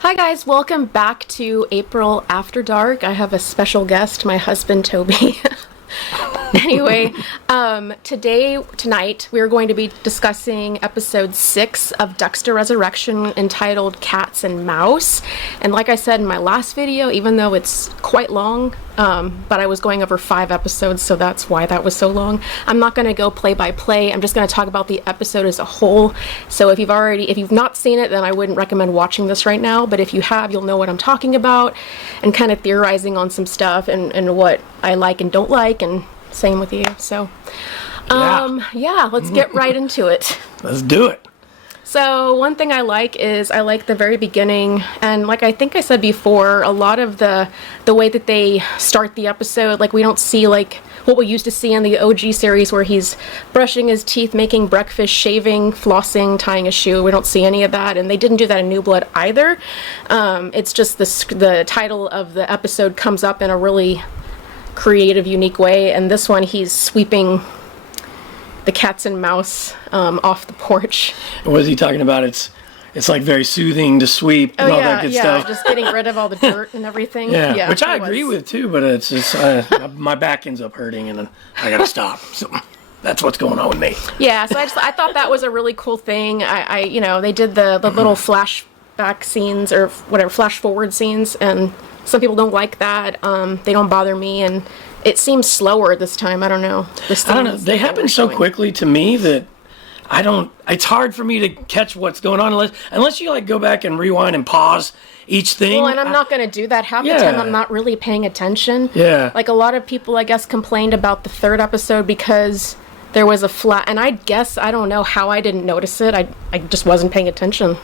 Hi guys, welcome back to April After Dark. I have a special guest, my husband Toby. Anyway, tonight, we are going to be discussing episode 6 of Dexter Resurrection entitled Cats and Mouse. And like I said in my last video, even though it's quite long, but I was going over 5 episodes, so that's why that was so long. I'm not going to go play by play. I'm just going to talk about the episode as a whole. So if you've not seen it, then I wouldn't recommend watching this right now. But if you have, you'll know what I'm talking about and kind of theorizing on some stuff and what I like and don't like, and same with you. So, yeah, let's get right into it. Let's do it. So one thing I like is I like the very beginning, and like I think I said before, a lot of the way that they start the episode, like we don't see like what we used to see in the OG series where he's brushing his teeth, making breakfast, shaving, flossing, tying a shoe. We don't see any of that, and they didn't do that in New Blood either. It's just the title of the episode comes up in a really creative, unique way, and this one he's sweeping the cats and mouse off the porch. And what is he talking about? It's like very soothing to sweep and all that good stuff. Just getting rid of all the dirt and everything. Yeah, which I agree with too, but it's just my back ends up hurting and then I gotta stop. So that's what's going on with me. Yeah, so I thought that was a really cool thing. They did the little flashback scenes or whatever, flash forward scenes, and some people don't like that. They don't bother me, and it seems slower this time. I don't know. I don't know. They happen so quickly to me that it's hard for me to catch what's going on unless you like go back and rewind and pause each thing. Well, and I'm not going to do that half the time. I'm not really paying attention. Yeah. Like a lot of people, I guess, complained about the third episode because there was a flat, and I guess, I don't know how I didn't notice it. I just wasn't paying attention.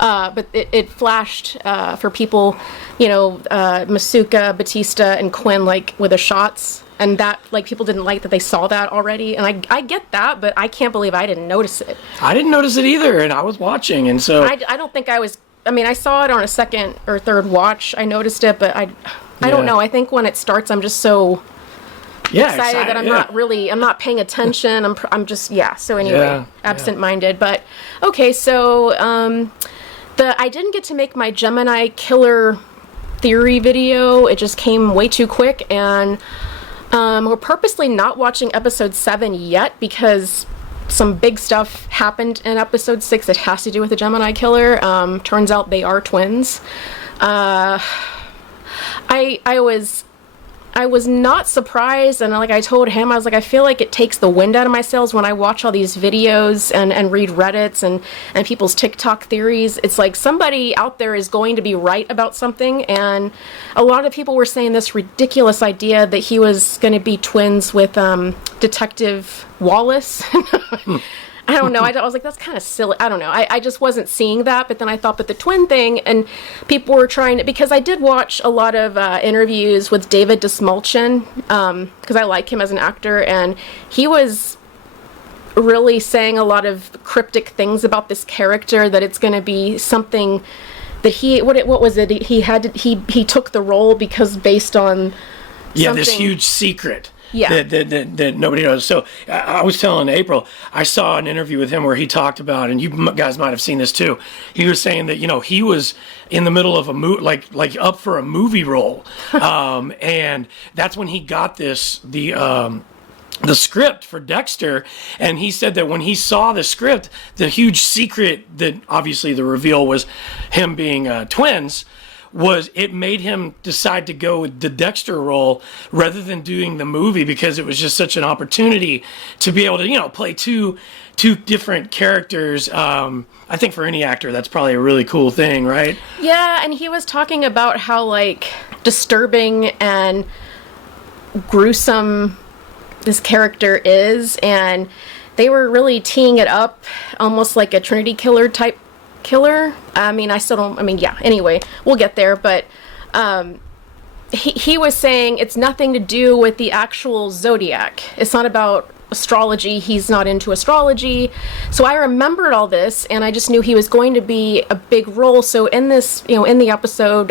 But it flashed for people, Masuka, Batista, and Quinn, like, with the shots. And that, like, people didn't like that they saw that already. And I get that, but I can't believe I didn't notice it. I didn't notice it either, and I was watching, and so... I don't think I saw it on a second or third watch. I noticed it, but I don't know. I think when it starts, I'm just so... excited that I'm not paying attention. I'm just, so anyway, absent-minded. But, okay, so, I didn't get to make my Gemini killer theory video. It just came way too quick, and, we're purposely not watching episode 7 yet because some big stuff happened in episode 6 that has to do with the Gemini killer. Turns out they are twins. I was not surprised, and like I told him, I was like, I feel like it takes the wind out of my sails when I watch all these videos and read Reddits and people's TikTok theories. It's like somebody out there is going to be right about something, and a lot of people were saying this ridiculous idea that he was going to be twins with Detective Wallace. I don't know. I was like, that's kind of silly. I don't know. I just wasn't seeing that. But then I thought, but the twin thing, and people were trying to, because I did watch a lot of interviews with David Dismulchin, because I like him as an actor, and he was really saying a lot of cryptic things about this character, that it's going to be something that what was it? He took the role because based on this huge secret. Yeah. That nobody knows. So I was telling April, I saw an interview with him where he talked about, and you guys might have seen this too. He was saying that he was in the middle of a like up for a movie role, and that's when he got the script for Dexter, and he said that when he saw the script, the huge secret that obviously the reveal was him being twins. It made him decide to go with the Dexter role rather than doing the movie, because it was just such an opportunity to be able to, play two different characters. I think for any actor, that's probably a really cool thing, right? Yeah, and he was talking about how, like, disturbing and gruesome this character is, and they were really teeing it up almost like a Trinity Killer type killer. Anyway, we'll get there, but he was saying it's nothing to do with the actual zodiac. It's not about astrology. He's not into astrology. So I remembered all this, and I just knew he was going to be a big role. So in this, in the episode,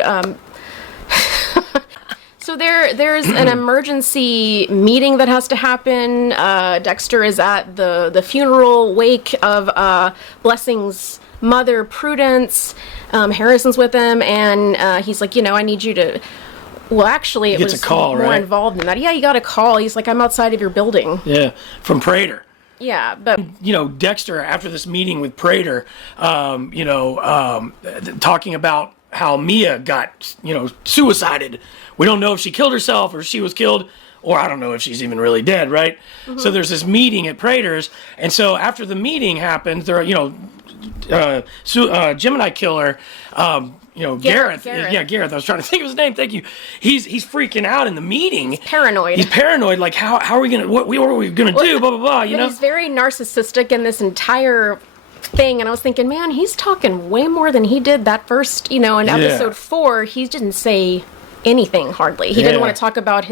so there's an emergency meeting that has to happen. Dexter is at the funeral wake of Blessing's mother, Prudence. Harrison's with him, and he's like, I need you to. Well, actually, it was a call, more right? involved than that. Yeah, you got a call. He's like, I'm outside of your building. Yeah, from Prater. Yeah, but Dexter, after this meeting with Prater, talking about how Mia got, suicided. We don't know if she killed herself or she was killed, or I don't know if she's even really dead, right? Mm-hmm. So there's this meeting at Prater's, and so after the meeting happens, there are, Gemini killer, Gareth. Yeah, Gareth. I was trying to think of his name. Thank you. He's freaking out in the meeting. He's paranoid. Like, how are we gonna? What are we gonna do? Blah blah blah. He's very narcissistic in this entire thing, and I was thinking, man, he's talking way more than he did that first. In episode 4, he didn't say anything hardly. He didn't want to talk about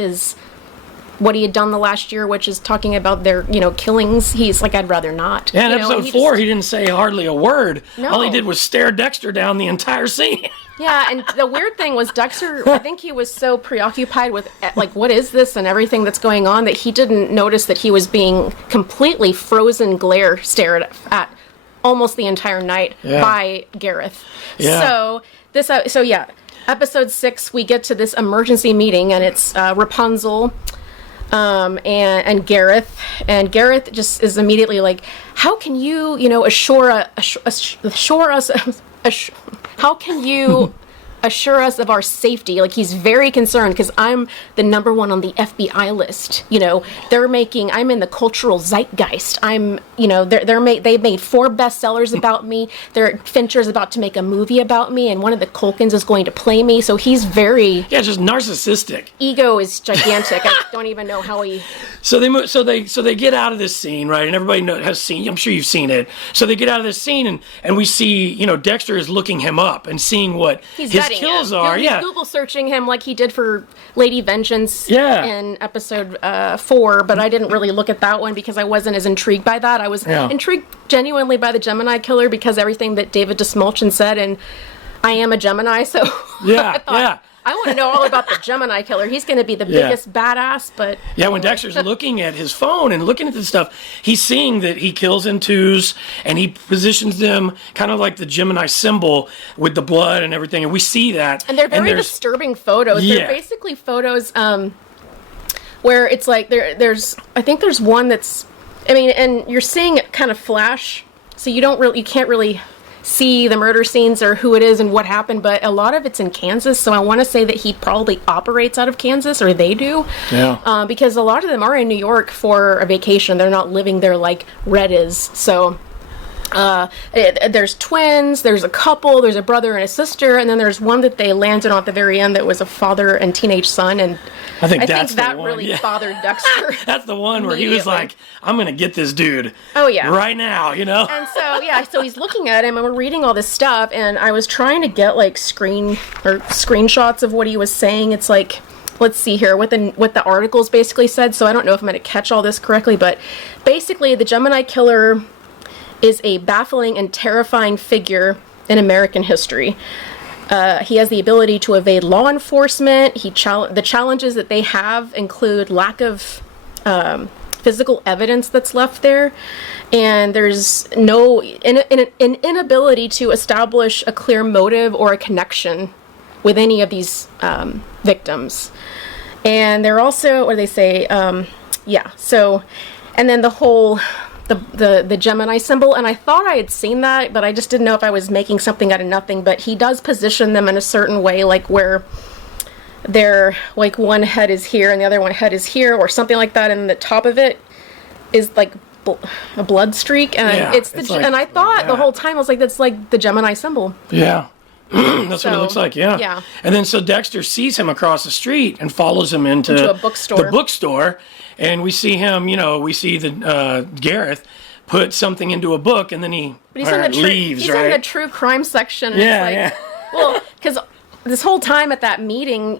what he had done the last year, which is talking about their, killings. He's like, I'd rather not. Yeah, in episode 4, he didn't say hardly a word. No. All he did was stare Dexter down the entire scene. Yeah, and the weird thing was Dexter, I think he was so preoccupied with, like, what is this and everything that's going on that he didn't notice that he was being completely frozen glare stared at almost the entire night by Gareth. Yeah. Episode 6, we get to this emergency meeting, and it's Rapunzel and Gareth. And Gareth just is immediately like, how can you, how can you assure us of our safety? Like, he's very concerned because I'm the number one on the FBI list. I'm in the cultural zeitgeist. They made 4 bestsellers about me. Fincher's about to make a movie about me, and one of the Culkins is going to play me. So he's very just narcissistic. Ego is gigantic. I don't even know how he. So they get out of this scene, right? And everybody has seen. I'm sure you've seen it. So they get out of this scene, and we see, Dexter is looking him up and seeing what his kills are. He's Google searching him like he did for Lady Vengeance in episode 4, but I didn't really look at that one because I wasn't as intrigued by that. I was intrigued genuinely by the Gemini killer because everything that David DeSmulchin said, and I am a Gemini, so I thought, I want to know all about the Gemini killer. He's going to be the biggest badass, but... Yeah, when Dexter's looking at his phone and looking at this stuff, he's seeing that he kills in 2s, and he positions them kind of like the Gemini symbol with the blood and everything, and we see that. And they're very disturbing photos. Yeah. They're basically photos where it's like, I think there's one that's... and you're seeing it kind of flash, so you can't really see the murder scenes or who it is and what happened, but a lot of it's in Kansas, so I want to say that he probably operates out of Kansas, or they do. Yeah. Because a lot of them are in New York for a vacation. They're not living there like Red is. So there's twins, there's a couple, there's a brother and a sister, and then there's one that they landed on at the very end that was a father and teenage son, and I think that really bothered Dexter. That's the one where he was like, I'm going to get this dude right now, And so he's looking at him, and we're reading all this stuff, and I was trying to get like screenshots of what he was saying. It's like, let's see here, what the articles basically said, so I don't know if I'm going to catch all this correctly, but basically the Gemini killer is a baffling and terrifying figure in American history. He has the ability to evade law enforcement. The challenges that they have include lack of physical evidence that's left there, and there's an inability to establish a clear motive or a connection with any of these victims. And they're also, what do they say? And then the whole... The Gemini symbol, and I thought I had seen that, but I just didn't know if I was making something out of nothing. But he does position them in a certain way, like where they're like one head is here and the other one head is here, or something like that, and the top of it is like a blood streak, and and I thought the whole time I was like, that's like the Gemini symbol. Yeah. That's what it looks like, yeah. And then so Dexter sees him across the street and follows him into a bookstore. The bookstore, and we see him, we see the Gareth put something into a book, and then he leaves, he's right? in the true crime section. And well, because this whole time at that meeting,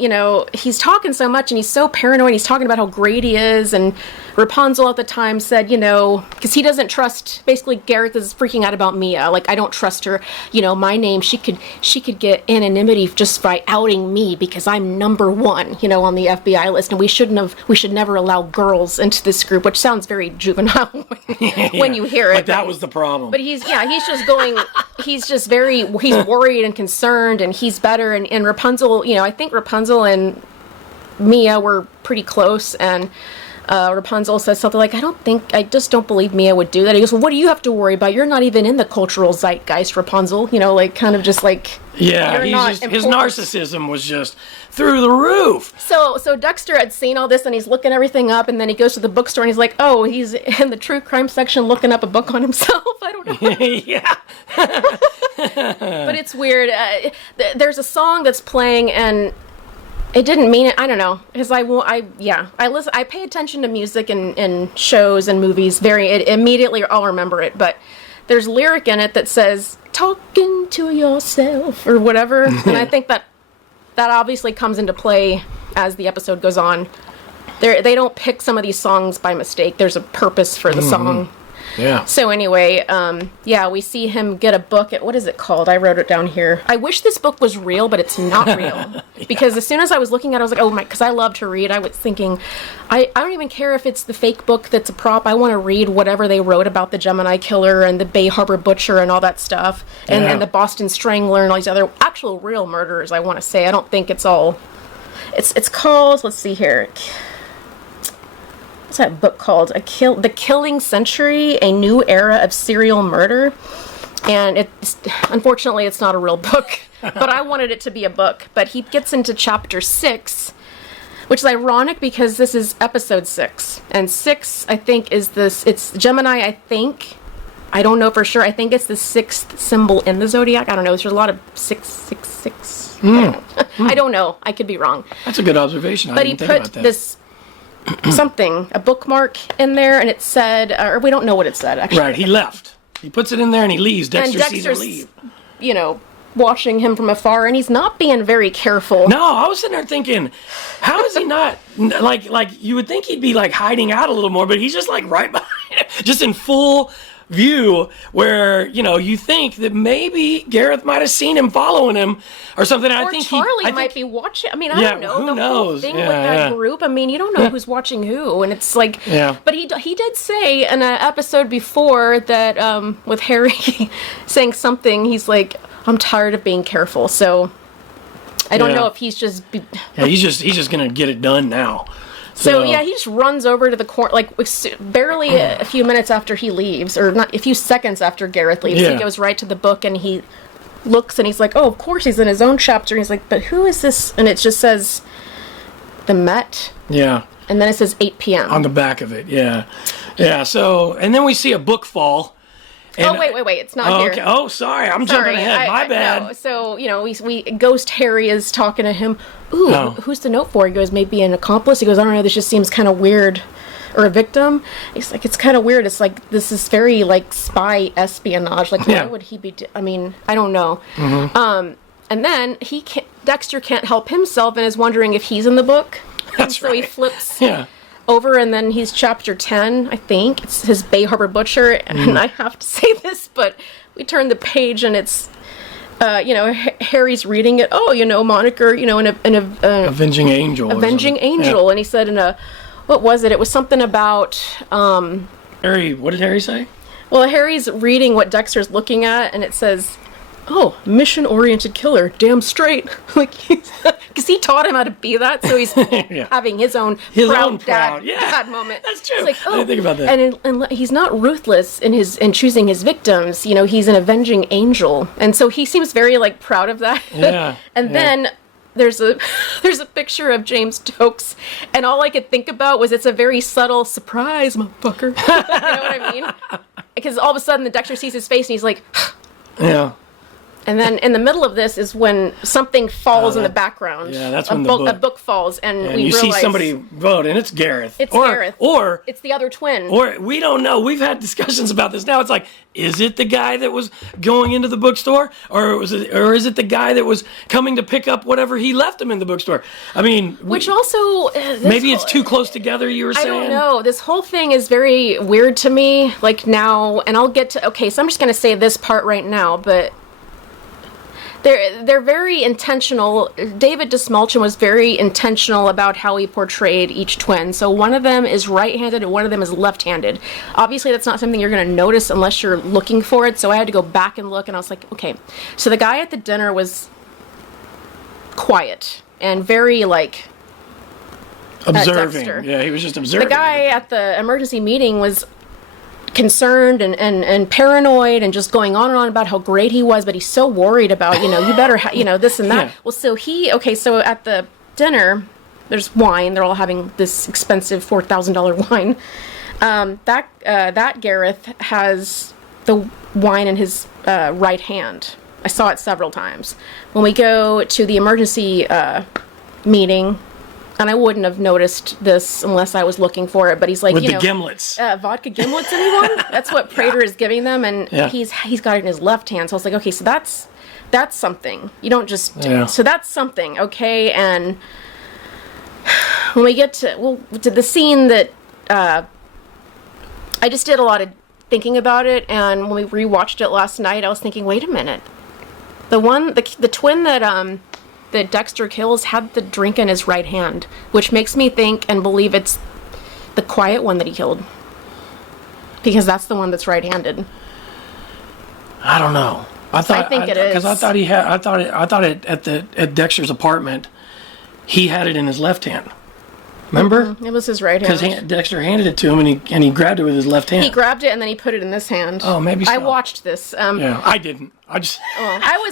he's talking so much, and he's so paranoid. He's talking about how great he is, and Rapunzel at the time said, you know, because he doesn't trust, basically Gareth is freaking out about Mia. Like, I don't trust her. You know, my name, she could get anonymity just by outing me because I'm number one, you know, on the FBI list. And we should never allow girls into this group, which sounds very juvenile when you hear it. But that was the problem. But he's worried and concerned, and he's better. And Rapunzel, you know, I think Rapunzel and Mia were pretty close, and Rapunzel says something like, I just don't believe Mia would do that. He goes, well, what do you have to worry about? You're not even in the cultural zeitgeist, Rapunzel. You know, like, kind of just like, yeah, his narcissism was just through the roof. So Dexter had seen all this, and he's looking everything up, and then he goes to the bookstore, and he's like, oh, he's in the true crime section looking up a book on himself. I don't know. Yeah. But it's weird. There's a song that's playing, and it didn't mean it. I don't know, because I pay attention to music and shows and movies immediately. I'll remember it, but there's lyric in it that says "talking to yourself" or whatever, and I think that obviously comes into play as the episode goes on. They don't pick some of these songs by mistake. There's a purpose for the song. Yeah. So anyway, we see him get a book. What is it called? I wrote it down here. I wish this book was real, but it's not real. Yeah. Because as soon as I was looking at it, I was like, oh my, because I love to read. I was thinking, I don't even care if it's the fake book that's a prop. I want to read whatever they wrote about the Gemini killer and the Bay Harbor Butcher and all that stuff. And the Boston Strangler and all these other actual real murderers, I want to say. I don't think it's all... It's called, let's see here... What's that book called? The Killing Century, A New Era of Serial Murder. And unfortunately, it's not a real book, but I wanted it to be a book. But he gets into chapter 6, which is ironic because this is episode 6. And 6, I think, it's Gemini, I think. I don't know for sure. I think it's the 6th symbol in the zodiac. I don't know. There's a lot of 666. I don't know. I could be wrong. That's a good observation. But he put this... a bookmark in there, and it said, or we don't know what it said, actually. Right, he left. He puts it in there and he leaves. Dexter sees him leave. You know, watching him from afar, and he's not being very careful. No, I was sitting there thinking, how is he not, like, you would think he'd be, like, hiding out a little more, but he's just, like, right behind it, just in full view, where, you know, you think that maybe Gareth might have seen him following him or something. Or Charlie might be watching. I mean, I don't know. Who knows? Whole thing with that group. I mean, you don't know who's watching who, and it's like. Yeah. But he did say in an episode before that with Harry saying something. He's like, "I'm tired of being careful." So I don't know if he's just. He's just gonna get it done now. So he just runs over to the corner, like barely a few minutes after he leaves, or not a few seconds after Gareth leaves. He goes right to the book and he looks and he's like, "Oh, of course he's in his own chapter." And he's like, "But who is this?" And it just says, "The Met." Yeah. And then it says 8 p.m. on the back of it. Yeah. Yeah. So and then we see a book fall. And wait! It's not here. Okay. Oh, sorry. I'm jumping ahead. My bad. No. So, you know, we Ghost Harry is talking to him. Ooh, who's the note for? He goes, maybe an accomplice. He goes, I don't know, this just seems kind of weird. Or a victim. He's like, it's kind of weird. It's like, this is very, like, spy espionage. Like, why would he be... I mean, I don't know. Mm-hmm. And then Dexter can't help himself and is wondering if he's in the book. That's right. So he flips... over, and then he's chapter 10, I think. It's his Bay Harbor Butcher, and I have to say this, but we turn the page, and it's, you know, Harry's reading it. Oh, you know, moniker, you know, Avenging Angel. Avenging Angel, and he said what was it? It was something about... Harry, what did Harry say? Well, Harry's reading what Dexter's looking at, and it says... Oh, mission-oriented killer, damn straight. Like, because he taught him how to be that, so he's having his own proud dad moment. That's true. It's like, I didn't think about that. And he's not ruthless in choosing his victims. You know, he's an avenging angel, and so he seems very like proud of that. Yeah. And then there's a picture of James Stokes, and all I could think about was it's a very subtle surprise, motherfucker. You know what I mean? Because all of a sudden the Dexter sees his face, and he's like, yeah. And then in the middle of this is when something falls in the background. Yeah, that's when a book falls, and we you realize see somebody vote, and it's Gareth. It's Gareth. Or it's the other twin. Or we don't know. We've had discussions about this now. It's like, is it the guy that was going into the bookstore, or is it the guy that was coming to pick up whatever he left him in the bookstore? I mean, which also maybe it's too close together. You were saying. I don't know. This whole thing is very weird to me. Like now, and I'll get to. Okay, so I'm just going to say this part right now, but. They're very intentional. David Dismalchin was very intentional about how he portrayed each twin. So one of them is right-handed and one of them is left-handed. Obviously, that's not something you're going to notice unless you're looking for it. So I had to go back and look, and I was like, okay. So the guy at the dinner was quiet and very, like, observing. Dexter. Yeah, he was just observing. The guy at the emergency meeting was concerned and paranoid and just going on and on about how great he was, but he's so worried about, you better, this and that. Yeah. Well, so at the dinner, there's wine. They're all having this expensive $4,000 wine. That Gareth has the wine in his right hand. I saw it several times. When we go to the emergency meeting, and I wouldn't have noticed this unless I was looking for it, but he's like, with the gimlets. Vodka gimlets, anyone? That's what Prater is giving them, and he's got it in his left hand. So I was like, okay, so that's something. You don't just so that's something, okay? And when we get to the scene that I just did a lot of thinking about it, and when we rewatched it last night, I was thinking, wait a minute, the twin that Dexter kills had the drink in his right hand, which makes me think and believe it's the quiet one that he killed, because that's the one that's right-handed. I don't know. I think it is, because I thought he had. I thought at Dexter's apartment, he had it in his left hand. Remember? Mm-hmm. It was his right hand. Because Dexter handed it to him, and he grabbed it with his left hand. He grabbed it and then he put it in this hand. Oh, maybe so. I watched this. Yeah, I didn't. I was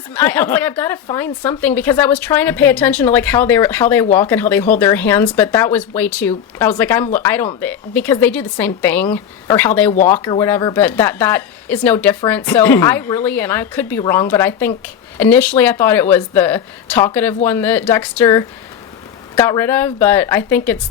like, I've got to find something, because I was trying to pay attention to like how they walk and how they hold their hands, but that was way too. I was like, I don't, because they do the same thing, or how they walk or whatever, but that is no different. So and I could be wrong, but I think initially I thought it was the talkative one that Dexter got rid of, but I think it's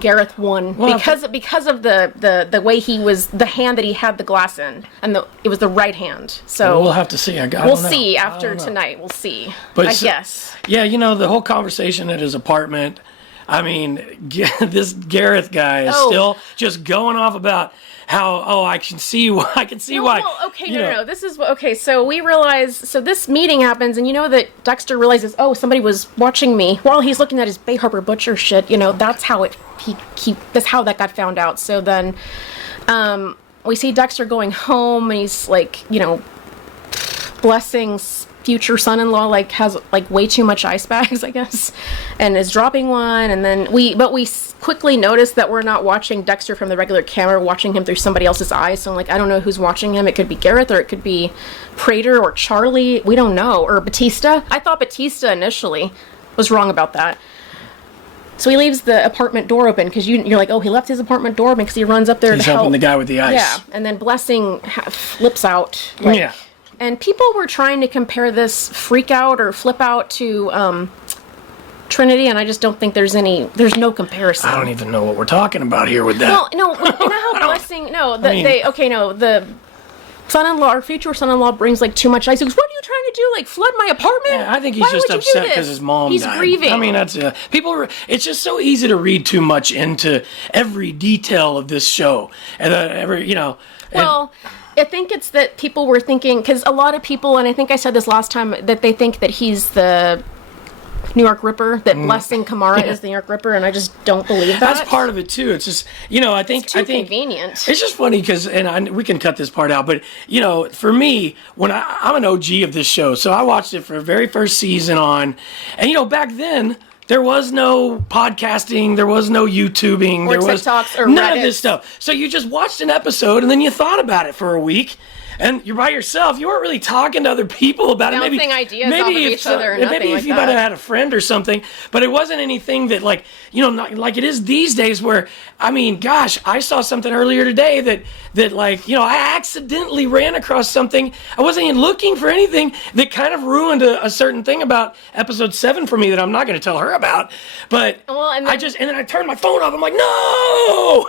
Gareth won because of the way he was, the hand that he had the glass in, and it was the right hand. So we'll have to see. We'll see after tonight. We'll see. But I guess. Yeah, the whole conversation at his apartment. I mean, this Gareth guy is still just going off about how I can see why. Well, okay, no. This is okay. So we realize. So this meeting happens, and that Dexter realizes, somebody was watching me while he's looking at his Bay Harbor Butcher shit. That's how that's how that got found out. So then, we see Dexter going home, and he's like, blessing future son-in-law has way too much ice bags, I guess, and is dropping one, and then we quickly notice that we're not watching Dexter from the regular camera, watching him through somebody else's eyes. So I'm like, I don't know who's watching him. It could be Gareth, or it could be Prater or Charlie. We don't know. Or Batista. I thought Batista initially. Was wrong about that. So he leaves the apartment door open, because you're like, he left his apartment door open because he runs up there to help. He's helping the guy with the ice. Yeah, and then Blessing flips out. Yeah. And people were trying to compare this freak out or flip out to Trinity, and I just don't think there's no comparison. I don't even know what we're talking about here with that. Well, no, you know how Blessing, the son-in-law or future son-in-law brings too much ice. He goes, what are you trying to do? Flood my apartment? Yeah, I think he's just upset because his mom died. He's grieving. I mean, that's it's just so easy to read too much into every detail of this show, and Well, I think it's that people were thinking, because a lot of people, and I think I said this last time, that they think that he's the New York Ripper, that Blessing Kamara is the New York Ripper, and I just don't believe that. That's part of it too. It's just, I think it's too convenient. It's just funny because, we can cut this part out, but for me, when I'm an OG of this show, so I watched it for the very first season on, and back then. There was no podcasting, there was no YouTubing, or there was TikToks or none Reddit. of this stuff. So you just watched an episode and then you thought about it for a week, and you're by yourself. You weren't really talking to other people about it. Bouncing ideas off of each other and nothing maybe if like you might that. have had a friend or something, but it wasn't anything that not like it is these days where, I mean, gosh, I saw something earlier today that I accidentally ran across something. I wasn't even looking for anything that kind of ruined a certain thing about episode 7 for me that I'm not going to tell her about. But and then I turned my phone off. I'm like, no,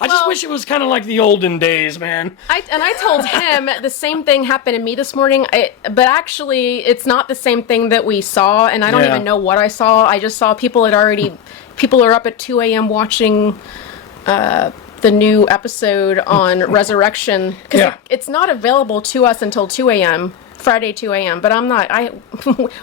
I just wish it was kind of like the olden days, man. I told him the same thing happened to me this morning, but actually it's not the same thing that we saw, and I don't even know what I saw. I just saw people are up at 2 a.m. watching the new episode on Resurrection, because it's not available to us until 2 a.m. Friday 2 a.m. But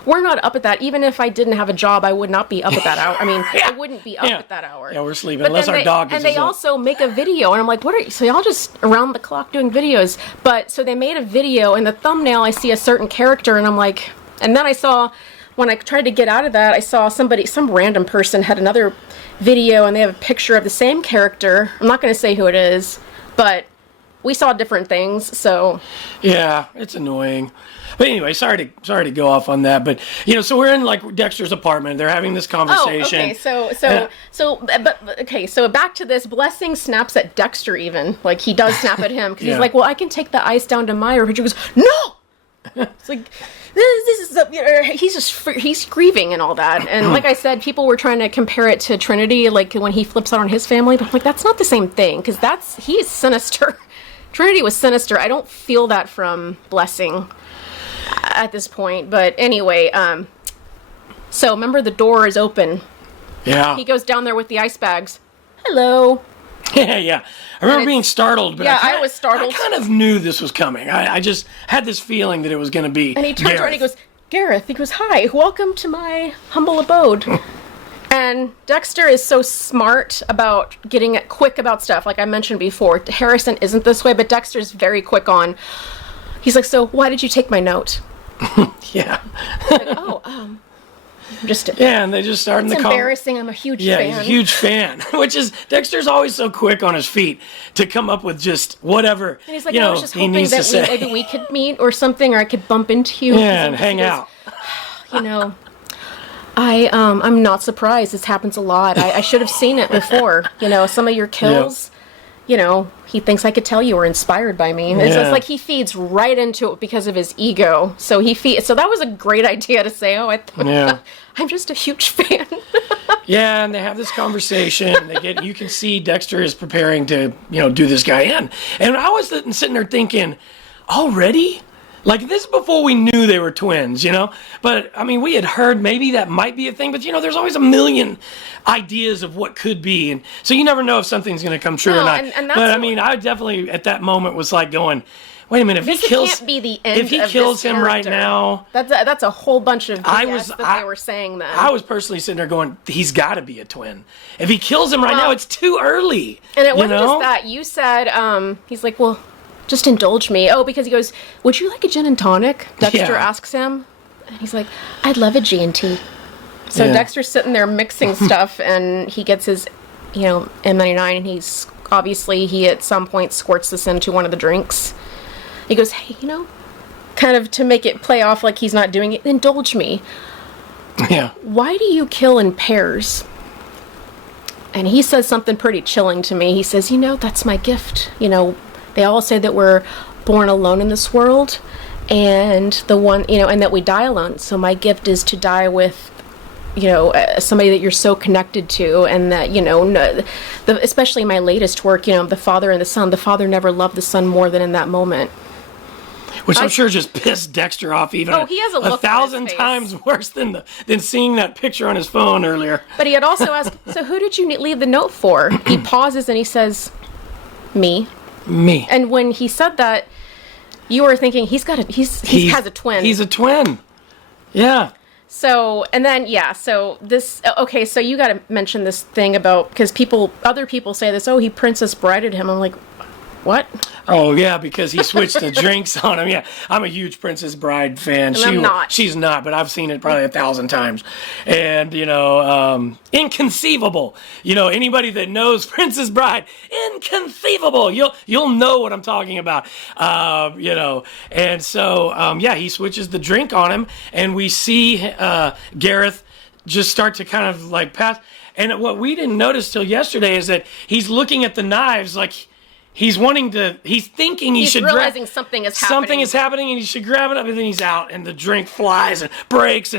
we're not up at that. Even if I didn't have a job, I would not be up at that hour. I mean, I wouldn't be up at that hour. Yeah, we're sleeping unless our dog gets us up. And they also make a video, and I'm like, what are you? So y'all just around the clock doing videos? But so they made a video, and the thumbnail, I see a certain character, and I'm like, and then I saw, when I tried to get out of that, I saw some random person had another video, and they have a picture of the same character. I'm not going to say who it is, but we saw different things, so. Yeah, it's annoying. But anyway, sorry to go off on that, but so we're in like Dexter's apartment. They're having this conversation. So back to this. Blessing snaps at Dexter even. Like, he does snap at him because he's like, well, I can take the ice down to my refrigerator. He goes, no! It's like, this is he's grieving and all that. And like I said, people were trying to compare it to Trinity, like when he flips out on his family, but I'm like, that's not the same thing, because he's sinister. Trinity was sinister. I don't feel that from Blessing at this point. But anyway, so remember, the door is open. Yeah. He goes down there with the ice bags. Hello. Yeah. I remember being startled. But I was startled. I kind of knew this was coming. I just had this feeling that it was going to be. And he turns around and he goes, Gareth. He goes, hi, welcome to my humble abode. And Dexter is so smart about getting quick about stuff. Like I mentioned before, Harrison isn't this way, but Dexter's very quick on. He's like, so why did you take my note? Yeah. Like, and they just started the It's embarrassing. I'm a huge fan. Yeah, he's a huge fan. Which is, Dexter's always so quick on his feet to come up with just whatever. And he's like, I was just hoping that maybe we could meet or something, or I could bump into you. Yeah, and hang out. I'm not surprised. This happens a lot. I should have seen it before. Some of your kills, he thinks I could tell you were inspired by me. It's just like he feeds right into it because of his ego. So so that was a great idea to say, I'm just a huge fan. Yeah, and they have this conversation. You can see Dexter is preparing to, do this guy in. And I was sitting there thinking, already? Like, this is before we knew they were twins, But, I mean, we had heard maybe that might be a thing, but, there's always a million ideas of what could be. And so you never know if something's going to come true or not. But, I mean, I definitely, at that moment, was like going, wait a minute, can't be the end if he kills him right now. That's a whole bunch of BS they were saying then. I was personally sitting there going, he's got to be a twin. If he kills him right now, it's too early. And it wasn't just that. You said, he's like, well, just indulge me. Oh, because he goes, would you like a gin and tonic? Dexter asks him. And he's like, I'd love a G&T. So Dexter's sitting there mixing stuff, and he gets his, M99, and he at some point squirts this into one of the drinks. He goes, hey, kind of to make it play off like he's not doing it, indulge me. Yeah. Why do you kill in pairs? And he says something pretty chilling to me. He says, that's my gift. They all say that we're born alone in this world, and and that we die alone. So my gift is to die with, somebody that you're so connected to, and that, especially my latest work, the father and the son. The father never loved the son more than in that moment. Which I'm sure just pissed Dexter off even he has a look 1,000 times worse than seeing that picture on his phone earlier. But he had also asked, so who did you leave the note for? He pauses and he says, me. And when he said that, you were thinking he has a twin. He's a twin. Yeah. So, and then, so this, okay, so you got to mention this thing about, because other people say this, he Princess Brided him. I'm like, What? Oh yeah, because he switched the drinks on him. Yeah, I'm a huge Princess Bride fan. And I'm not. She's not, but I've seen it probably 1,000 times. And inconceivable. Anybody that knows Princess Bride, inconceivable. You'll know what I'm talking about. And so he switches the drink on him, and we see Gareth just start to kind of like pass. And what we didn't notice till yesterday is that he's looking at the knives like. He's thinking he should realizing something is happening. Something is happening and he should grab it up, and then he's out and the drink flies and breaks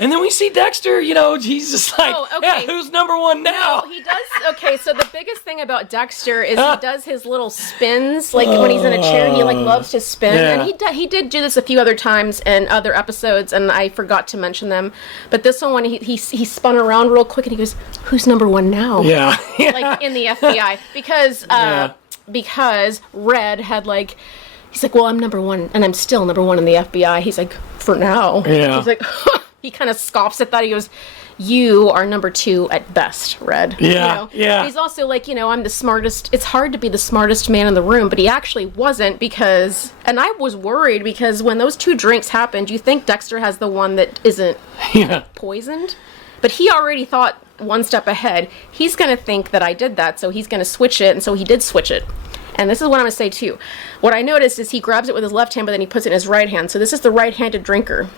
and then we see Dexter, he's just like, yeah, who's number one now? No, he does. Okay, so the biggest thing about Dexter is he does his little spins, like when he's in a chair, he like loves to spin. Yeah. And he did do this a few other times in other episodes, and I forgot to mention them. But this one, when he spun around real quick and he goes, "Who's number one now?" Yeah. Like in the FBI, because Red had like. He's like, well, I'm number one, and I'm still number one in the FBI. He's like, for now. Yeah. He's like, he kind of scoffs at that. He goes, you are number two at best, Red. Yeah, yeah. He's also like, I'm the smartest. It's hard to be the smartest man in the room, but he actually wasn't because, and I was worried because when those two drinks happened, you think Dexter has the one that isn't poisoned? But he already thought one step ahead. He's going to think that I did that, so he's going to switch it, and so he did switch it. And this is what I'm going to say, too. What I noticed is he grabs it with his left hand, but then he puts it in his right hand. So this is the right-handed drinker.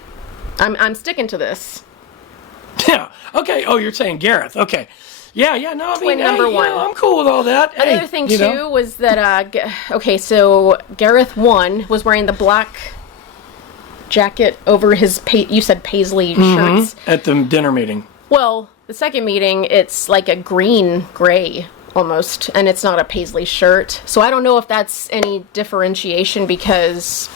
I'm sticking to this. Yeah. Okay. Oh, you're saying Gareth. Okay. Yeah. No. Twin number one. I'm cool with all that. Another thing too was that. So Gareth 1 was wearing the black jacket over his. You said paisley shirts at the dinner meeting. Well, the second meeting, it's like a gray almost, and it's not a paisley shirt. So I don't know if that's any differentiation because.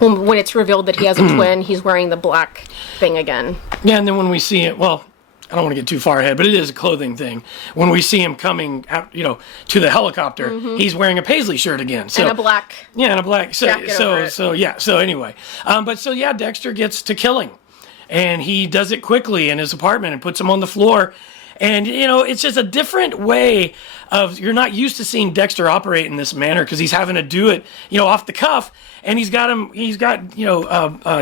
When it's revealed that he has a twin, he's wearing the black thing again. Yeah, and then when we see it, well, I don't want to get too far ahead, but it is a clothing thing. When we see him coming out, to the helicopter, he's wearing a paisley shirt again. So, and a black. Yeah, and a black. Jacket over it. So anyway, Dexter gets to killing, and he does it quickly in his apartment and puts him on the floor. And, it's just a different way of, you're not used to seeing Dexter operate in this manner because he's having to do it, off the cuff. And he's got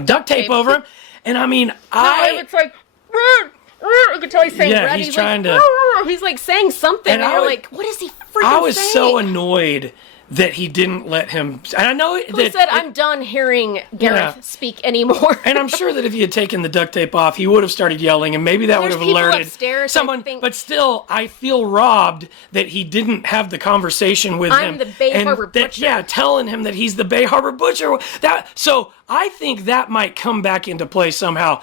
duct tape over him. And I mean, it's like, you can tell he's saying red. He's trying to. He's like saying something. And you're like, what is he freaking saying? I was so annoyed that he didn't let him. And I know Who said, I'm done hearing Gareth speak anymore. And I'm sure that if he had taken the duct tape off, he would have started yelling, and maybe that would have alerted someone. But still, I feel robbed that he didn't have the conversation with him. I'm the Bay Harbor Butcher. Yeah, telling him that he's the Bay Harbor Butcher. So I think that might come back into play somehow.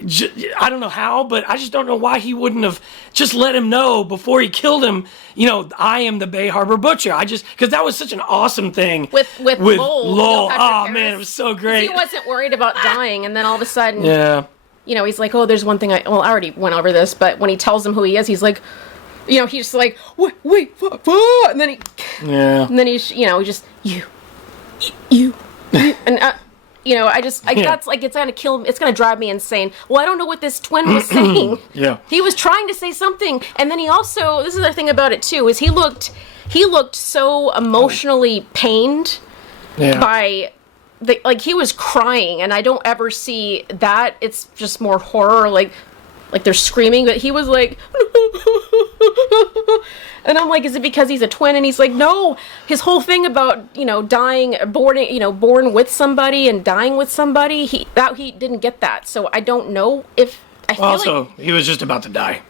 I don't know how, but I just don't know why he wouldn't have just let him know before he killed him, I am the Bay Harbor Butcher. Because that was such an awesome thing. With Lowell. Oh, man, it was so great. He wasn't worried about dying, and then all of a sudden, he's like, oh, there's one thing I already went over this, but when he tells him who he is, he's like, he's just like, wait, and then he's, you, and, that's like, it's gonna drive me insane. Well, I don't know what this twin was saying. Yeah. He was trying to say something, and then he also, this is the thing about it too, is he looked so emotionally pained by, he was crying, and I don't ever see that. It's just more horror, like they're screaming, but he was like, and I'm like, is it because he's a twin? And he's like, no. His whole thing about, dying, born with somebody and dying with somebody, he didn't get that. So I don't know if he was just about to die.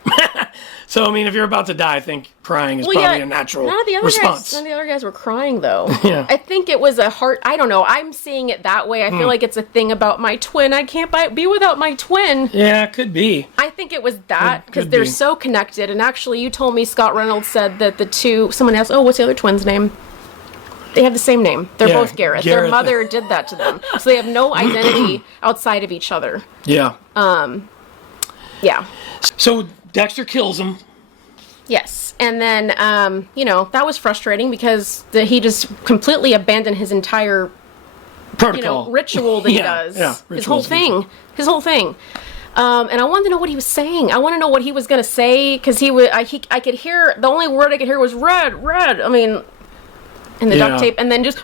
So, I mean, if you're about to die, I think crying is probably a natural response. None of the other guys were crying, though. Yeah. I think it was I don't know. I'm seeing it that way. I feel like it's a thing about my twin. I can't be without my twin. Yeah, it could be. I think it was that, because they're so connected. And actually, you told me Scott Reynolds said that the two, someone asked, oh, what's the other twin's name? They have the same name. They're both Gareth. Their mother did that to them. So they have no identity outside of each other. Yeah. Yeah. So Dexter kills him. Yes. And then, that was frustrating because he just completely abandoned his entire protocol, ritual that he does. Yeah, his whole thing. And I wanted to know what he was saying. I want to know what he was going to say, because I could hear, the only word I could hear was red. I mean, in the duct tape, and then just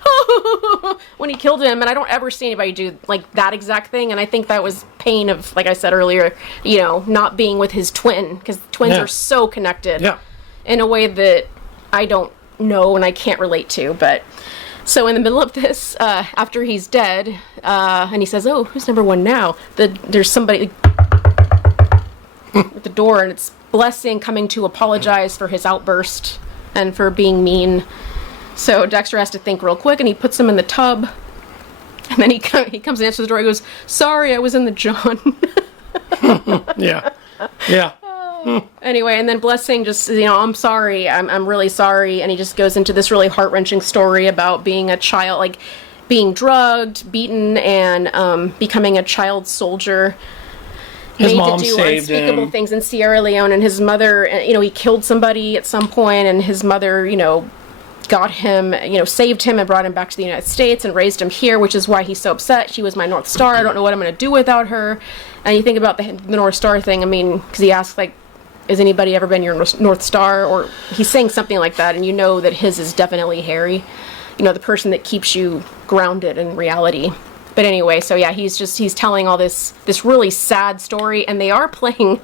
when he killed him. And I don't ever see anybody do like that exact thing. And I think that was pain of, like I said earlier, you know, not being with his twin, because twins are so connected in a way that I don't know and I can't relate to. But so in the middle of this, after he's dead, and he says, "Oh, who's number one now?" There's somebody at the door, and it's Blessing coming to apologize for his outburst and for being mean. So Dexter has to think real quick, and he puts him in the tub. And then he comes and answers the door. He goes, "Sorry, I was in the John." Yeah. Anyway, and then Blessing just, you know, "I'm sorry. I'm really sorry." And he just goes into this really heart-wrenching story about being a child, like being drugged, beaten, and becoming a child soldier. His made mom to do saved unspeakable him. things in Sierra Leone, and his mother, you know, he killed somebody at some point, and his mother, you know, got him, you know, saved him and brought him back to the United States and raised him here, which is why he's so upset. She was my North Star. I don't know what I'm going to do without her. And you think about the North Star thing, I mean, because he asks, like, has anybody ever been your North Star? Or he's saying something like that, and you know that his is definitely Harry. You know, the person that keeps you grounded in reality. But anyway, so yeah, he's telling all this really sad story, and they are playing,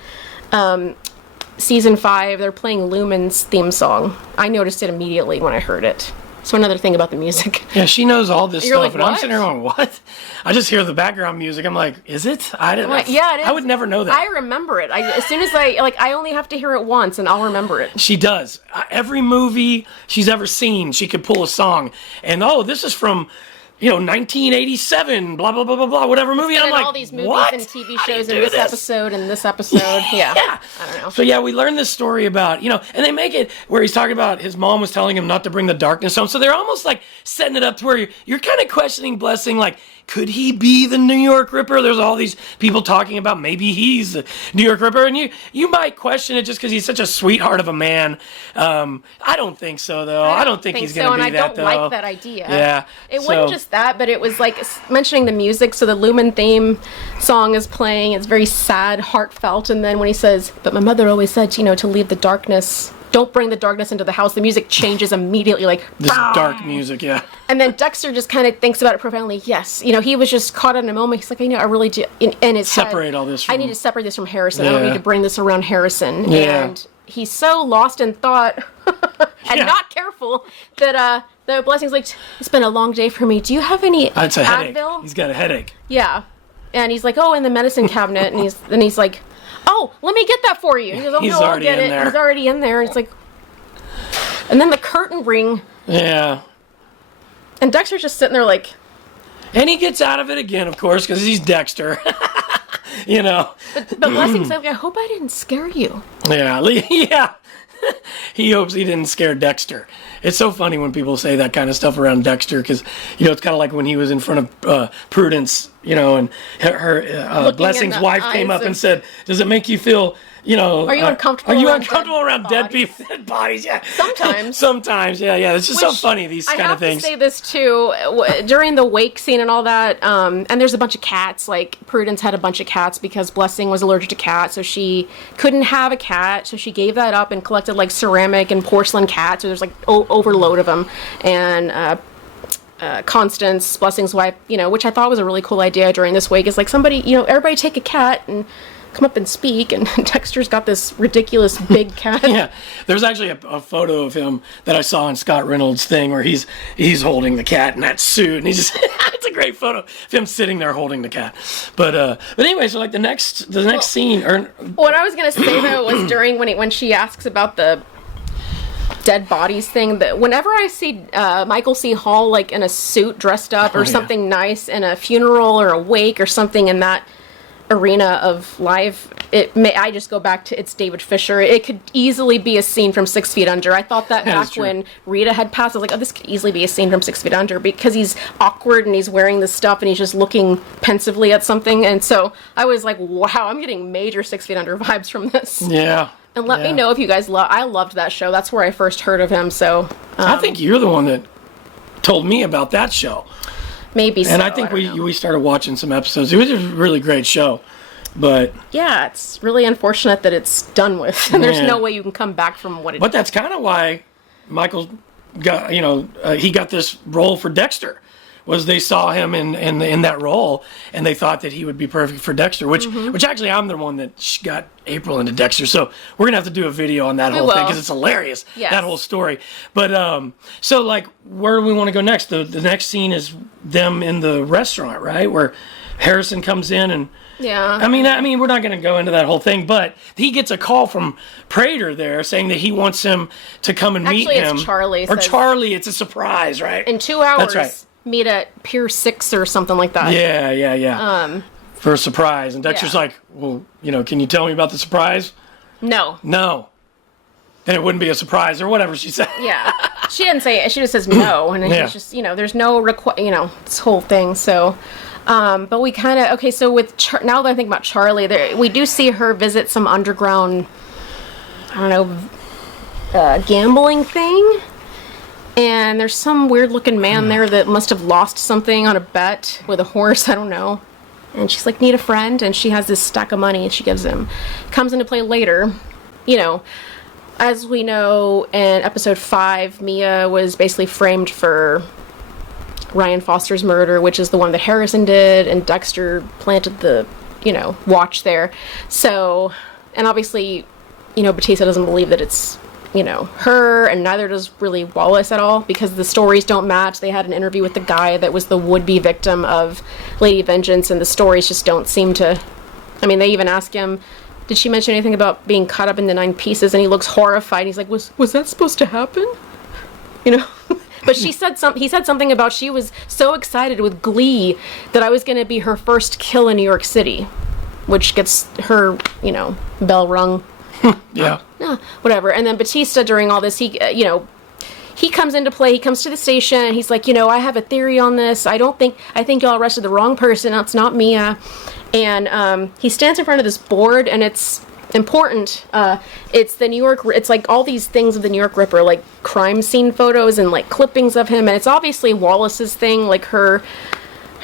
season 5, they're playing Lumen's theme song. I noticed it immediately when I heard it. So another thing about the music. Yeah, she knows all this You're stuff, like, and I'm what? sitting there going, "What?" I just hear the background music. I'm like, "Is it?" I didn't. Like, yeah, it is. I would never know that. I remember it. As soon as I only have to hear it once, and I'll remember it. She does. Every movie she's ever seen, she could pull a song, and this is from, 1987, blah blah blah blah blah, whatever movie. And I'm like, all these movies what? and TV How do you shows do in this this? episode and this episode. Yeah. I don't know. So yeah, we learned this story about, and they make it where he's talking about his mom was telling him not to bring the darkness home. So they're almost like setting it up to where you're kind of questioning Blessing, like, could he be the New York Ripper? There's all these people talking about maybe he's the New York Ripper, and you might question it just because he's such a sweetheart of a man. I don't think so, though. I don't think he's going to be that, though. And I don't like that idea. Yeah. It wasn't just that, but it was like mentioning the music. So the Lumen theme song is playing. It's very sad, heartfelt. And then when he says, "But my mother always said, to leave the darkness, don't bring the darkness into the house," the music changes immediately, like this dark music, yeah. And then Dexter just kind of thinks about it profoundly. Yes, he was just caught in a moment. He's like, I really do. In his separate head, all this. From, I need to separate this from Harrison. I don't Yeah. need to bring this around Harrison. Yeah. And he's so lost in thought and Yeah. not careful that the Blessing's like, "It's been a long day for me. Do you have any It's a headache. Advil?" He's got a headache. Yeah. And he's like, "Oh, in the medicine cabinet." And he's like, "Oh, let me get that for you." And he goes, "Oh, He's no, I'll already get in it." there. He's already in there. It's like, and then the curtain ring, Yeah. and Dexter's just sitting there like, And he gets out of it again, of course, because he's Dexter. but Blessing's like, "I hope I didn't scare you." Yeah, yeah. He hopes he didn't scare Dexter. It's so funny when people say that kind of stuff around Dexter, because it's kind of like when he was in front of Prudence, and her Blessing's the wife came eyes up of- and said, "Does it make you feel?" Are you uncomfortable Are you around uncomfortable dead around dead bodies? people, dead bodies? Yeah. Sometimes. Sometimes, yeah. It's just so Which funny, these kind of things. I have to say this too. During the wake scene and all that, and there's a bunch of cats. Like Prudence had a bunch of cats because Blessing was allergic to cats, so she couldn't have a cat. So she gave that up and collected like ceramic and porcelain cats. So there's like overload of them. And Constance, Blessing's wife, which I thought was a really cool idea during this wake, is like somebody, everybody take a cat and come up and speak. And Dexter's got this ridiculous big cat. Yeah, there's actually a photo of him that I saw in Scott Reynolds' thing where he's holding the cat in that suit, and he's just it's a great photo of him sitting there holding the cat. But anyway, so like the next scene, or What I was gonna say though was during when she asks about the dead bodies thing, that whenever I see Michael C. Hall like in a suit dressed up or something nice in a funeral or a wake or something in that arena of life, I just go back to it's David Fisher. It could easily be a scene from 6 Feet Under. I thought that That is back true. when Rita had passed. I was like, oh, this could easily be a scene from 6 Feet Under, because he's awkward and he's wearing this stuff and he's just looking pensively at something. And so I was like, wow, I'm getting major 6 Feet Under vibes from this. yeah. And let me know if you guys I loved that show. That's where I first heard of him. So I think you're the one that told me about that show. maybe. And I think don't know. we started watching some episodes. It was a really great show, but it's really unfortunate that it's done with, and there's Yeah. no way you can come back from what it. that's kind of why Michael got he got this role for Dexter. Was they saw him in that role, and they thought that he would be perfect for Dexter, which actually I'm the one that got April into Dexter, so we're gonna have to do a video on that whole thing because it's hilarious, that whole story. But so like, where do we want to go next? The next scene is them in the restaurant, right, where Harrison comes in and. Yeah. I mean, we're not going to go into that whole thing, but he gets a call from Prater there saying that he wants him to come and meet him. It's Charlie. Or Charlie, it's a surprise, right? In 2 hours, That's right. Meet at Pier 6 or something like that. Yeah. For a surprise. And Dexter's like, well, can you tell me about the surprise? No. Then it wouldn't be a surprise or whatever she said. Yeah. She didn't say it. She just says no. And it's just, there's no this whole thing. So... but we kind of, okay, so with, now that I think about Charlie, we do see her visit some underground, I don't know, gambling thing. And there's some weird looking man there that must have lost something on a bet with a horse, I don't know. And she's like, need a friend, and she has this stack of money she gives him. Comes into play later, as we know in episode 5, Mia was basically framed for Ryan Foster's murder, which is the one that Harrison did, and Dexter planted the, watch there. So, and obviously, Batista doesn't believe that it's, her, and neither does really Wallace at all, because the stories don't match. They had an interview with the guy that was the would-be victim of Lady Vengeance, and the stories just don't seem to, they even ask him, did she mention anything about being cut up into 9 pieces? And he looks horrified. He's like, was that supposed to happen? But he said something about she was so excited with glee that I was going to be her first kill in New York City, which gets her, bell rung. Yeah. Whatever. And then Batista, during all this, he comes into play. He comes to the station. And he's like, I have a theory on this. I think y'all arrested the wrong person. It's not Mia. And he stands in front of this board, and it's important. It's the New York, it's like all these things of the New York Ripper, like crime scene photos and like clippings of him, and it's obviously Wallace's thing, like her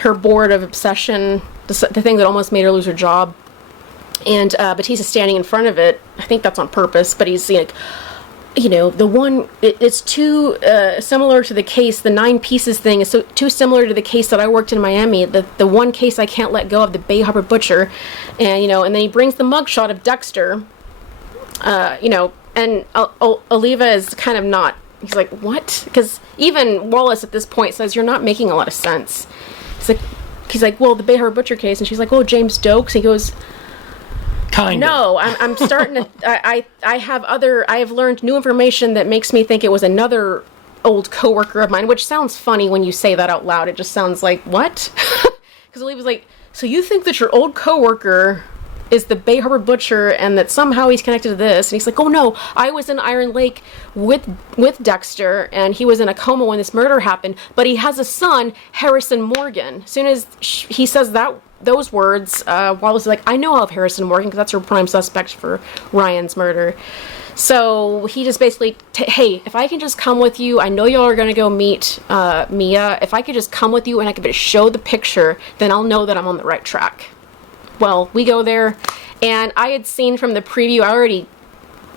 board of obsession, the thing that almost made her lose her job. And Batista's standing in front of it. I think that's on purpose, but he's like, the one, it's too similar to the case, the 9 pieces thing is too similar to the case that I worked in Miami, the one case I can't let go of, the Bay Harbor Butcher. And, and then he brings the mugshot of Dexter, and Oliva is kind of not, he's like, what? Because even Wallace at this point says, you're not making a lot of sense. He's like, well, the Bay Harbor Butcher case, and she's like, oh, James Dokes. He goes, no, I'm starting to. I have learned new information that makes me think it was another old coworker of mine, which sounds funny when you say that out loud. It just sounds like, what? Because Lee was like, so you think that your old coworker is the Bay Harbor Butcher, and that somehow he's connected to this? And he's like, oh no, I was in Iron Lake with Dexter, and he was in a coma when this murder happened. But he has a son, Harrison Morgan. As soon as he says those words, Wallace is like, I know of Harrison Morgan, because that's her prime suspect for Ryan's murder. So he just basically, hey, if I can just come with you, I know y'all are going to go meet Mia. If I could just come with you and I could show the picture, then I'll know that I'm on the right track. Well, we go there, and I had seen from the preview, I already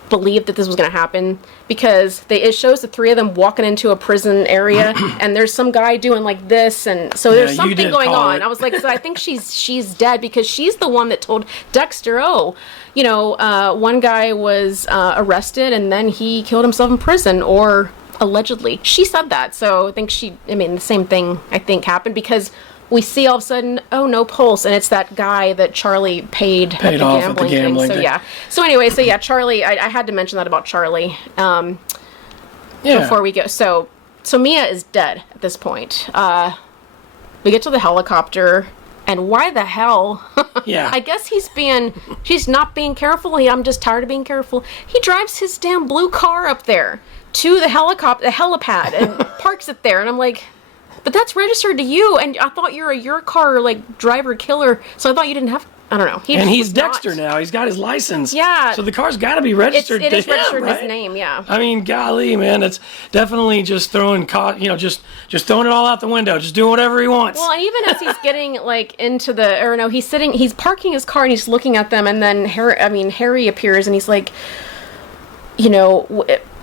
believed that this was going to happen, because it shows the 3 of them walking into a prison area, and there's some guy doing like this, and so there's something going on. I was like, so I think she's dead, because she's the one that told Dexter, one guy was arrested, and then he killed himself in prison, or allegedly. She said that, so I think the same thing, I think, happened, because we see all of a sudden, oh, no pulse, and it's that guy that Charlie paid off at the gambling thing. thing. So anyway, Charlie, I had to mention that about Charlie before we go. So Mia is dead at this point. We get to the helicopter, and why the hell? Yeah. I guess she's not being careful. I'm just tired of being careful. He drives his damn blue car up there to the helipad, and parks it there, and I'm like, but that's registered to you, and I thought you're your car, like, driver killer, so I thought you didn't have, I don't know. He's Dexter now. He's got his license. Yeah. So the car's got to be registered to him, registered right? in his name, yeah. I mean, golly, man, it's definitely just throwing, just throwing it all out the window, just doing whatever he wants. Well, and even as he's getting, like, he's parking his car, and he's looking at them, and then Harry appears, and he's like,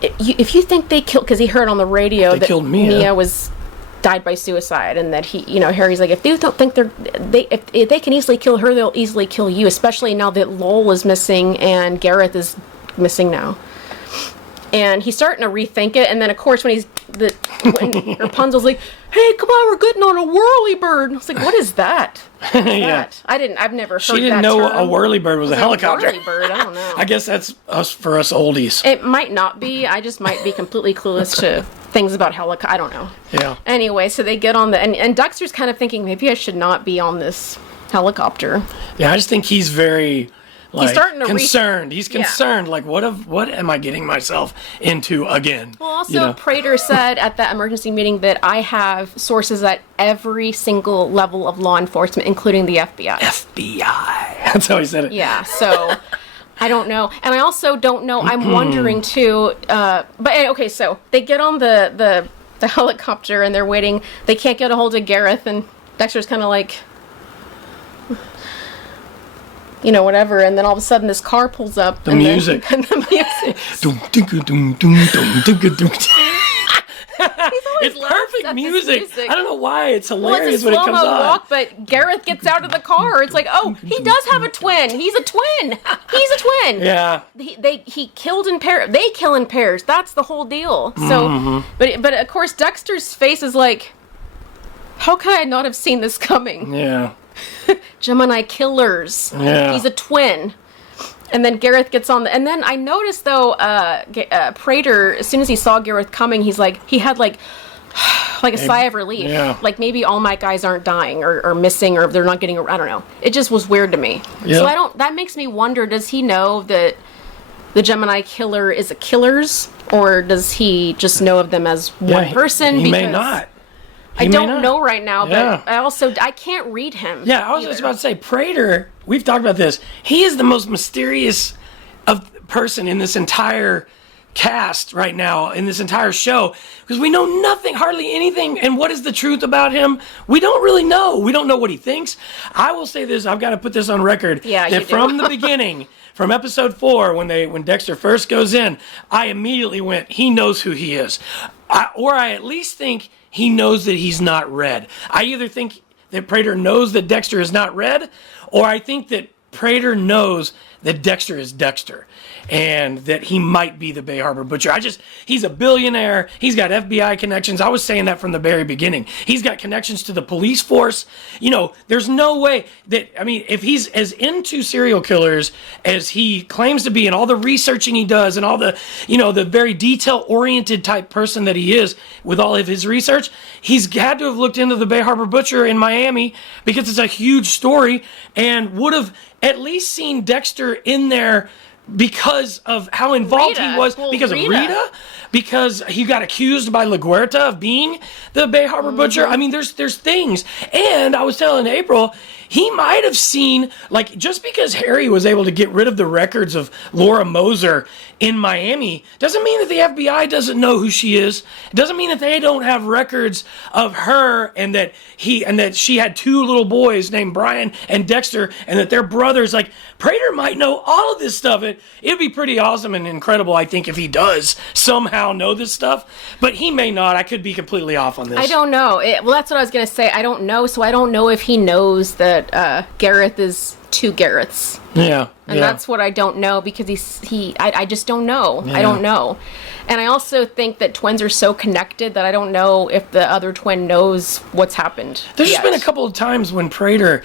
if you think they killed, because he heard on the radio They that killed Mia. died by suicide, and that Harry's like, if they don't think if they can easily kill her, they'll easily kill you, especially now that Lowell is missing and Gareth is missing now. And he's starting to rethink it, and then of course when Rapunzel's like, "Hey, come on, we're getting on a whirlybird." I was like, "What is that?" Yeah. I've never heard that. She didn't know term. a whirlybird was a helicopter. Whirlybird, I don't know. I guess that's for us oldies. It might not be. I just might be completely clueless to things about helicopter. I don't know. Yeah. Anyway, so they get on and Dexter's kind of thinking, maybe I should not be on this helicopter. Yeah, I just think he's very starting to concerned. He's concerned. Like, what am I getting myself into again? Well, also, Prater said at that emergency meeting that I have sources at every single level of law enforcement, including the FBI. FBI. That's how he said it. Yeah, so I don't know. And I also don't know. I'm wondering, too. Okay, so they get on the helicopter, and they're waiting. They can't get a hold of Gareth, and Dexter's kind of like, whatever, and then all of a sudden this car pulls up. The music. It's perfect music. I don't know why. It's hilarious when it comes on. Walk, but Gareth gets out of the car. It's like, oh, he does have a twin. He's a twin. He's a twin. Yeah. He killed in pairs. They kill in pairs. That's the whole deal. So, but of course Dexter's face is like, how could I not have seen this coming? Yeah. Gemini killers. Yeah. He's a twin. And then Gareth gets on and then I noticed though, Prater, as soon as he saw Gareth coming, he had like a sigh of relief. Yeah. Like maybe all my guys aren't dying or missing, or they're not getting, I don't know. It just was weird to me. Yep. So that makes me wonder, does he know that the Gemini killer is a killers, or does he just know of them as one person? He may not. I don't know right now, Yeah. but I can't read him. Yeah, I was just about to say, Prater, we've talked about this. He is the most mysterious person in this entire cast right now, in this entire show, because we know nothing, hardly anything. And what is the truth about him? We don't really know. We don't know what he thinks. I will say this, I've got to put this on record, that from the beginning, from episode 4, when Dexter first goes in, I immediately went, he knows who he is. Or I at least think he knows that he's not red. I either think that Prater knows that Dexter is not red, or I think that Prater knows that Dexter is Dexter, and that he might be the Bay Harbor Butcher. He's a billionaire. He's got FBI connections. I was saying that from the very beginning. He's got connections to the police force. There's no way that, if he's as into serial killers as he claims to be, and all the researching he does, and all the, the very detail-oriented type person that he is with all of his research, he's had to have looked into the Bay Harbor Butcher in Miami, because it's a huge story, and would have at least seen Dexter in there because of how involved he was, because of Rita, because he got accused by LaGuerta of being the Bay Harbor Butcher. There's things. And I was telling April, he might have seen, just because Harry was able to get rid of the records of Laura Moser in Miami, doesn't mean that the FBI doesn't know who she is. It doesn't mean that they don't have records of her, and that she had 2 little boys named Brian and Dexter, and that they're brothers. Prater might know all of this stuff. It'd be pretty awesome and incredible, I think, if he does somehow know this stuff. But he may not. I could be completely off on this. I don't know. Well, that's what I was going to say. I don't know. So I don't know if he knows that Gareth is 2 Gareths. Yeah. And that's what I don't know, because I just don't know. Yeah. I don't know. And I also think that twins are so connected that I don't know if the other twin knows what's happened. There's just been a couple of times when Prater,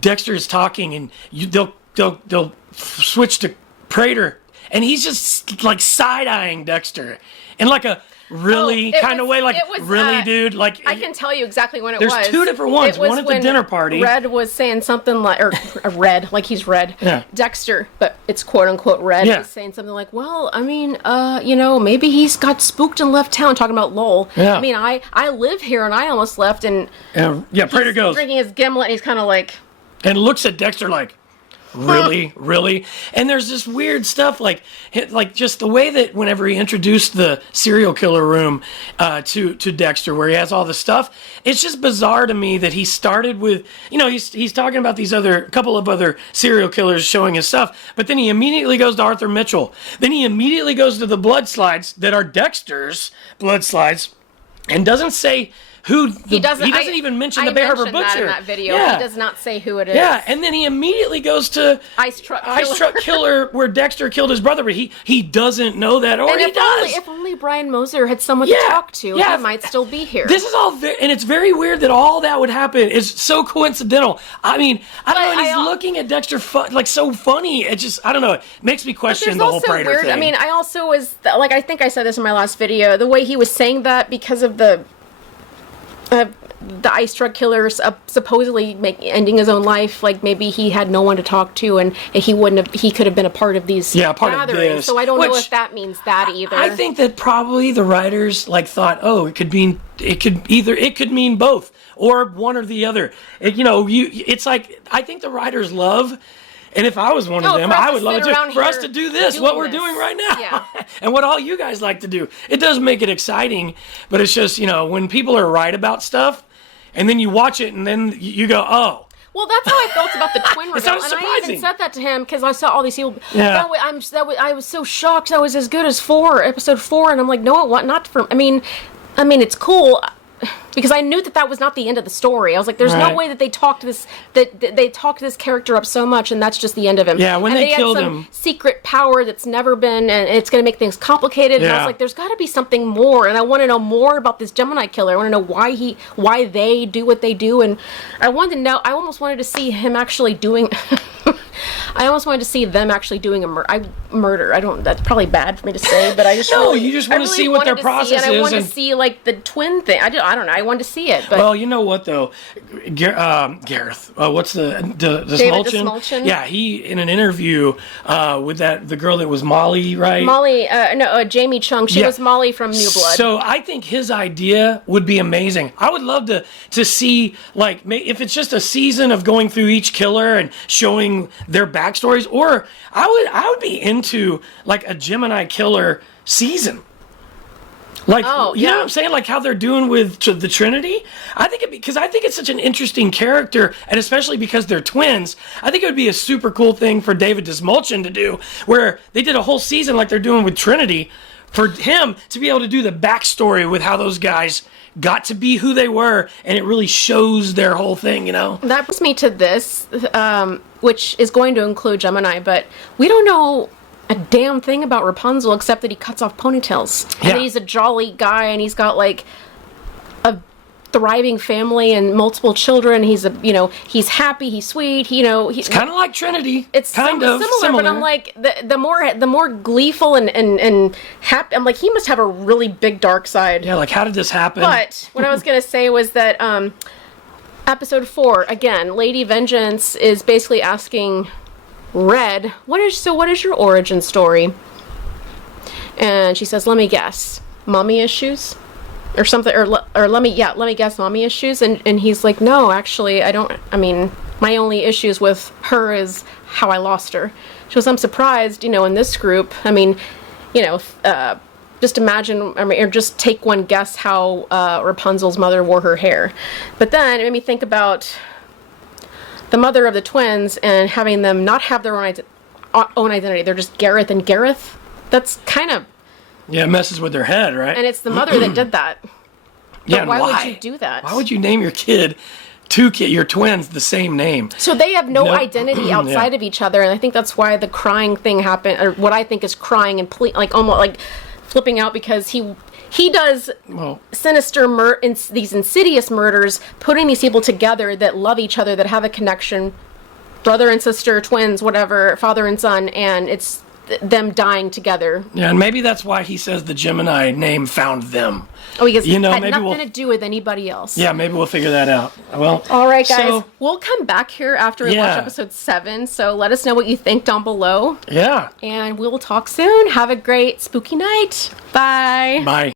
Dexter is talking, and they'll switch to Prater, and he's just side-eyeing Dexter in a really kind of way, really, dude. I can tell you exactly when it was. There's 2 different ones. One at the dinner party. Red was saying something Red, he's Red. Yeah. Dexter, but it's quote unquote Red, is saying something maybe he's got spooked and left town, talking about Lowell. Yeah. I live here and I almost left, and Prater goes drinking his gimlet, and he's kind of and looks at Dexter really. And there's this weird stuff like just the way that whenever he introduced the serial killer room to Dexter, where he has all the stuff, it's just bizarre to me that he started with, he's talking about these couple of other serial killers showing his stuff, but then he immediately goes to Arthur Mitchell. Then he immediately goes to the blood slides that are Dexter's blood slides, and doesn't say who he doesn't even mention the Bay Harbor Butcher. That in that video. Yeah. He does not say who it is. Yeah, and then he immediately goes to Ice Truck Killer, where Dexter killed his brother, but he doesn't know that, or he does. If only Brian Moser had someone to talk to, he might still be here. This is all, and it's very weird that all that would happen. It's so coincidental. I mean, I don't know. And he's looking at Dexter so funny. It just, I don't know. It makes me question the whole Prater thing. I mean, I also was I think I said this in my last video. The way he was saying that because of the Ice Truck Killer supposedly ending his own life, like maybe he had no one to talk to, and he could have been a part of these gatherings. So I don't know if that means that either. I think that probably the writers thought, it could mean both or one or the other. It's like, I think the writers love. And if I was one of them, I would love it too. For us to do this, what we're doing right now. Yeah. And what all you guys like to do. It does make it exciting, but it's just, when people are right about stuff, and then you watch it, and then you go, oh. Well, that's how I felt about the twin reveal. It's and I even said that to him, because I saw all these people. Yeah. I was so shocked that was as good as episode 4, and I'm like, no, what? Not for, I mean, it's cool. Because I knew that was not the end of the story. I was like, "There's no way that they talked this character up so much, and that's just the end of him." Yeah, when they killed him, secret power that's never been, and it's going to make things complicated. Yeah. And I was like, "There's got to be something more," and I want to know more about this Gemini killer. I want to know why they do what they do, and I wanted to know. I almost wanted to see him actually doing. I almost wanted to see them actually doing a murder. That's probably bad for me to say, but I just you just want to see what their process is. And I want to see the twin thing. I don't know. I wanted to see it. But well, you know what though, Gareth. What's the David Smolchin? Yeah, he in an interview with the girl that was Molly, right? Molly, Jamie Chung. She was Molly from New Blood. So I think his idea would be amazing. I would love to see if it's just a season of going through each killer and showing their backstories, or I would be into a Gemini killer season. You know what I'm saying? How they're doing with the Trinity. I think because I think it's such an interesting character, and especially because they're twins, I think it would be a super cool thing for David Desmolchin to do, where they did a whole season like they're doing with Trinity, for him to be able to do the backstory with how those guys got to be who they were, and it really shows their whole thing, That brings me to this, which is going to include Gemini, but we don't know a damn thing about Rapunzel except that he cuts off ponytails. And that he's a jolly guy, and he's got a thriving family and multiple children. He's he's happy, he's sweet, it's kind of like Trinity. It's kind of similar, but I'm like, the more gleeful and happy, I'm like, he must have a really big dark side. Yeah, how did this happen? But what I was going to say was that episode 4, again, Lady Vengeance is basically asking Red, what is your origin story? And she says, let me guess, mommy issues? Or something, or let me guess, mommy issues, and he's like, no, actually, my only issues with her is how I lost her. She goes, I'm surprised, in this group, just imagine, or just take one guess how Rapunzel's mother wore her hair. But then it made me think about the mother of the twins and having them not have their own identity. They're just Gareth and Gareth. That's kind of... Yeah, it messes with their head, right? And it's the mother that did that. But why would you do that? Why would you name your your twins the same name? So they have no identity outside of each other, and I think that's why the crying thing happened, or what I think is crying and almost flipping out, because he does sinister these insidious murders, putting these people together that love each other, that have a connection, brother and sister, twins, whatever, father and son, and it's them dying together. Yeah, and maybe that's why he says the Gemini name found them. Oh, because it had nothing to do with anybody else. Yeah, maybe we'll figure that out. Well, all right, guys. We'll come back here after we watch episode 7, so let us know what you think down below. Yeah. And we will talk soon. Have a great spooky night. Bye. Bye.